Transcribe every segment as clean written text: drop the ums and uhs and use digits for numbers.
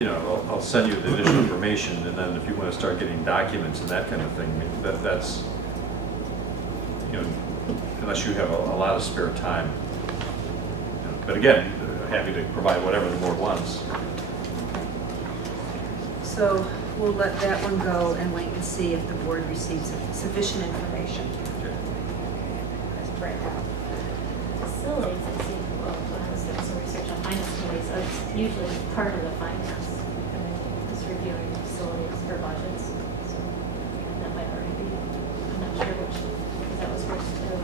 I'll send you the additional information, and then if you want to start getting documents and that kind of thing, that's, unless you have a lot of spare time. But again, happy to provide whatever the board wants. So we'll let that one go and wait and see if the board receives sufficient information. Okay. That's right now. Facilities, it seemed, well, when I was doing some research on finance committees, it's usually part of the finance committee is reviewing facilities for budgets. So that might already be, I'm not sure which, because that was first too.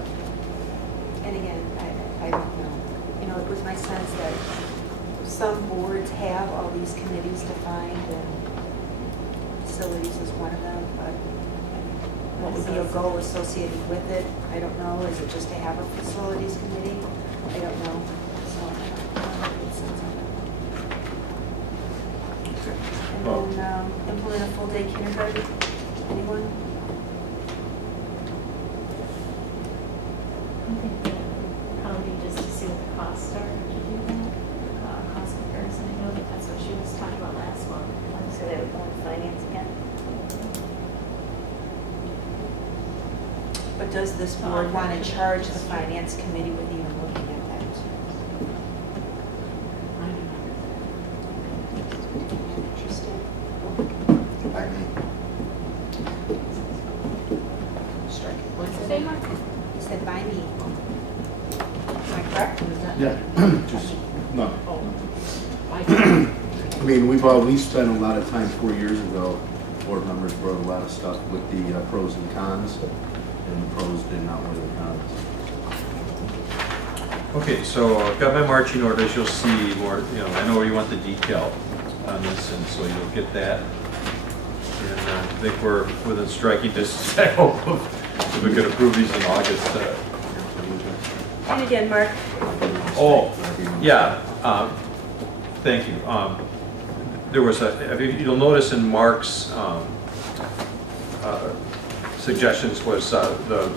And again, I don't know. It was my sense that some boards have all these committees defined, and facilities is one of them, but what would be a goal associated with it? I don't know. Is it just to have a facilities committee? I don't know. So I don't know what sense of it. And then implement a full day kindergarten. Anyone? I think that would probably be just to see what the costs are to do that, cost comparison. I know that that's what she was talking about last month. So they would go into finance again. But does this board want to charge the finance committee with even looking at that? Interesting. By me. Strike it. What's the date, Mark? He said by me. Am I correct? Yeah, just, no. Oh. I mean, we spent a lot of time 4 years ago, board members wrote a lot of stuff with the pros and cons, and the pros didn't outweigh the cons. Okay, so I've got my marching orders. You'll see more, I know you want the detail on this, and so you'll get that. And I think we're within striking distance, I hope, if we could approve these in August. And again, Mark. Oh, yeah, thank you. There was you'll notice in Mark's suggestions was the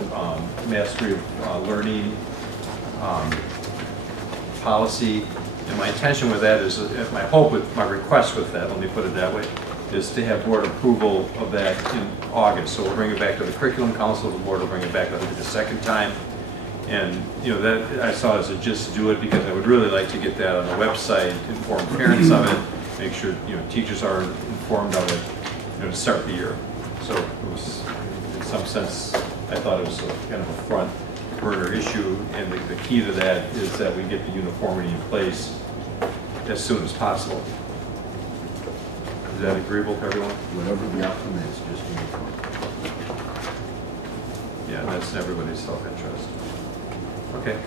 mastery of learning policy. And my intention with that is, my hope with my request with that, let me put it that way, is to have board approval of that in August. So we'll bring it back to the curriculum council. The board will bring it back, I think, the second time. And that I saw as a just do it, because I would really like to get that on the website, inform parents of it, make sure teachers are informed of it, to start the year. So it was, in some sense, I thought it was kind of a front burner issue, and the key to that is that we get the uniformity in place as soon as possible. Is that agreeable to everyone? Whatever the outcome is, just uniform. Yeah, that's in everybody's self-interest. Okay.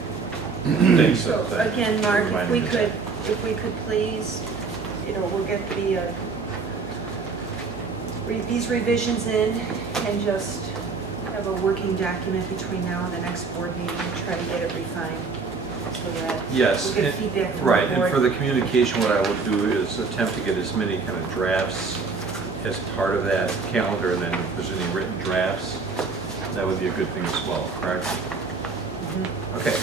Thanks. So again, Mark, if we could please, we'll get the these revisions in and just have a working document between now and the next board meeting and try to get it refined so that yes, we'll get feedback from right. the board. And for the communication, what I will do is attempt to get as many kind of drafts as part of that calendar, and then if there's any written drafts, that would be a good thing as well, correct? Mm-hmm. Okay.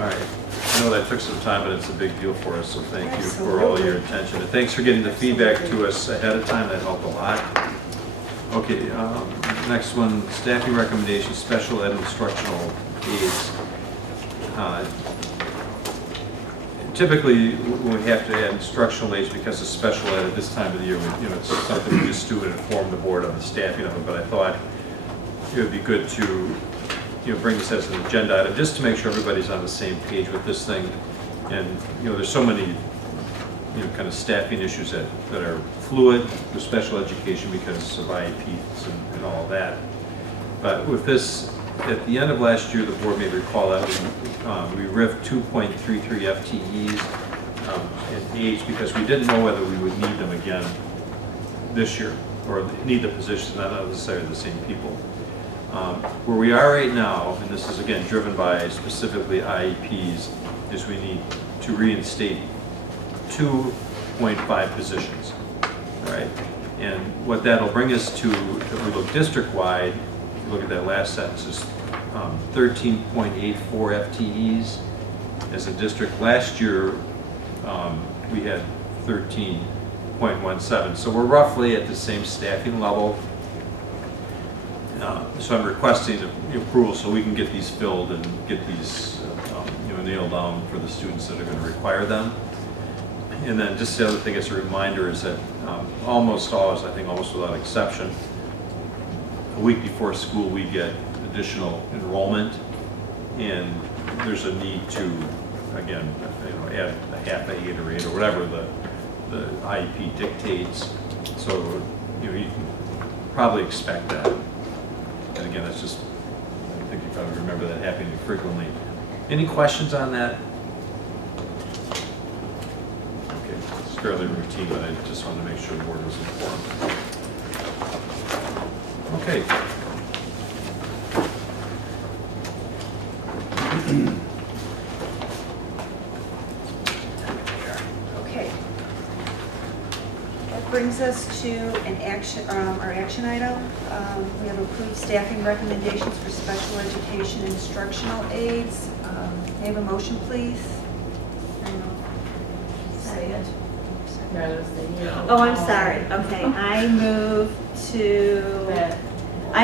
All right. I know that took some time, but it's a big deal for us, so thank you for all your attention. And thanks for getting the feedback to us ahead of time. That helped a lot. Okay, next one, staffing recommendations, special ed instructional aides. Typically, when we have to add instructional aides because of special ed at this time of the year, it's something we just do and inform the board on the staffing of it, but I thought it would be good to bring this as an agenda item, just to make sure everybody's on the same page with this thing. And there's so many kind of staffing issues that are fluid with special education because of IEPs and all that. But with this, at the end of last year, the board may recall that we riffed 2.33 FTEs in aides because we didn't know whether we would need them again this year, or need the positions, not necessarily the same people. Where we are right now, and this is again driven by specifically IEPs, is we need to reinstate 2.5 positions, all right? And what that'll bring us to, if we look district-wide, if you look at that last sentence, is 13.84 FTEs as a district. Last year, we had 13.17. So we're roughly at the same staffing level. So I'm requesting approval so we can get these filled and get these nailed down for the students that are going to require them. And then just the other thing as a reminder is that almost always, I think almost without exception, a week before school we get additional enrollment, and there's a need to, again, add a half a aid or aid or whatever the IEP dictates. So you can probably expect that. And again, that's just, I think you probably remember that happening frequently. Any questions on that? Okay, it's fairly routine, but I just wanted to make sure the board was informed. Okay. Okay. That brings us to an action, our action item. We have approved staffing recommendations for special education instructional aides. May I have a motion, please? Say it. Oh, I'm sorry. Okay, I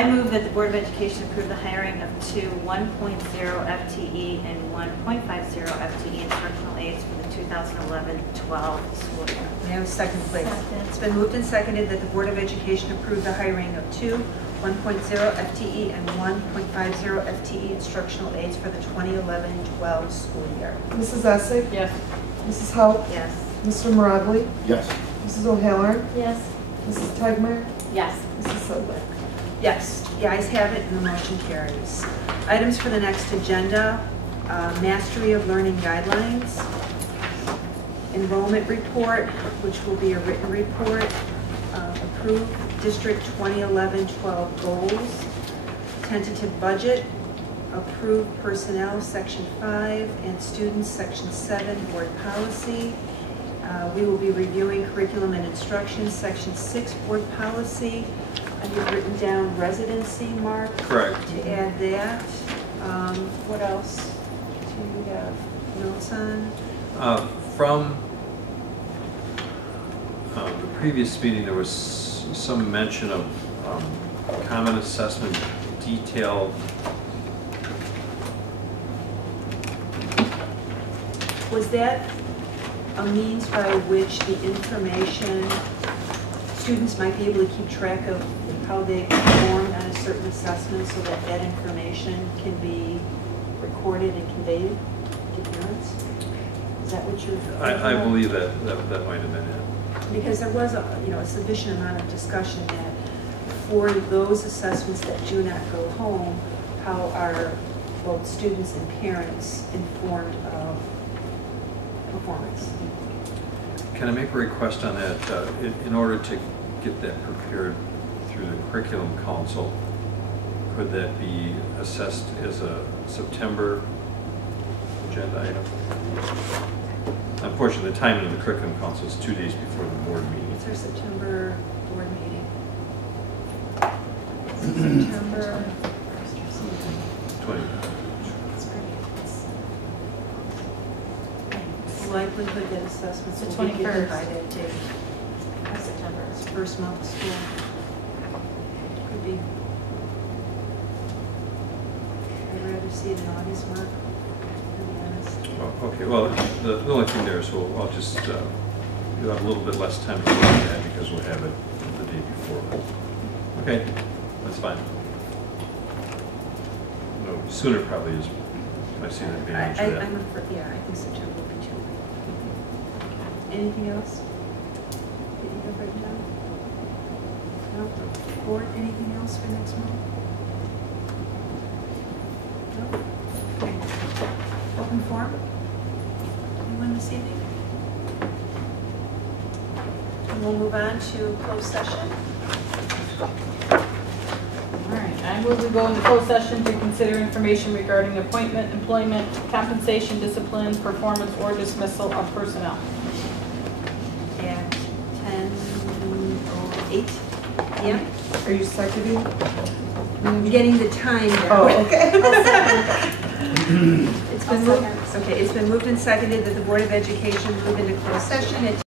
move that the Board of Education approve the hiring of two 1.0 FTE and 1.50 FTE instructional aides for the 2011-12 school year. May I have a second, please? Second. It's been moved and seconded that the Board of Education approve the hiring of two 1.0 FTE and 1.50 FTE instructional aides for the 2011-12 school year. Mrs. Essig? Yes. Mrs. Hope? Yes. Mr. Moragli? Yes. Mrs. O'Halloran? Yes. Mrs. Tegmeyer? Yes. Mrs. Sedgwick? Yes, the ayes have it and the motion carries. Items for the next agenda, mastery of learning guidelines, enrollment report, which will be a written report, approved district 2011-12 goals, tentative budget, approved personnel section 5 and students section 7 board policy. We will be reviewing curriculum and instruction section 6 board policy. You've written down residency, Mark. Correct. To add that. What else do you have notes on? From the previous meeting, there was some mention of common assessment detail. Was that a means by which the information, students might be able to keep track of how they performed on a certain assessment so that that information can be recorded and conveyed to parents? Is that what you're thinking I of? believe that might have been it. Because there was a sufficient amount of discussion that for those assessments that do not go home, how are both students and parents informed of performance? Can I make a request on that? In order to get that prepared through the curriculum council, could that be assessed as a September agenda item? Unfortunately, the timing of the curriculum council is 2 days before the board meeting. It's our September board meeting. September 20. likelihood that assessments The will be given 21st. by that date. September. It's first month of school. Could be. I'd rather see it in August, Mark, to be honest. Oh, okay, well, the only thing there is I'll just, you'll have a little bit less time to look at that because we'll have it the day before. Okay, that's fine. No, sooner probably is, I see that being answered. I think September will be too. Anything else? Did you have written down? No? Board, anything else for next month? No? Okay. Open forum? Anyone this evening? And we'll move on to closed session. All right, I move we go into closed session to consider information regarding appointment, employment, compensation, discipline, performance, or dismissal of personnel. At 10:08 p.m. Are you seconding? I'm getting the time now. Oh, okay. It's been moved. Okay, it's been moved and seconded that the Board of Education move into closed session at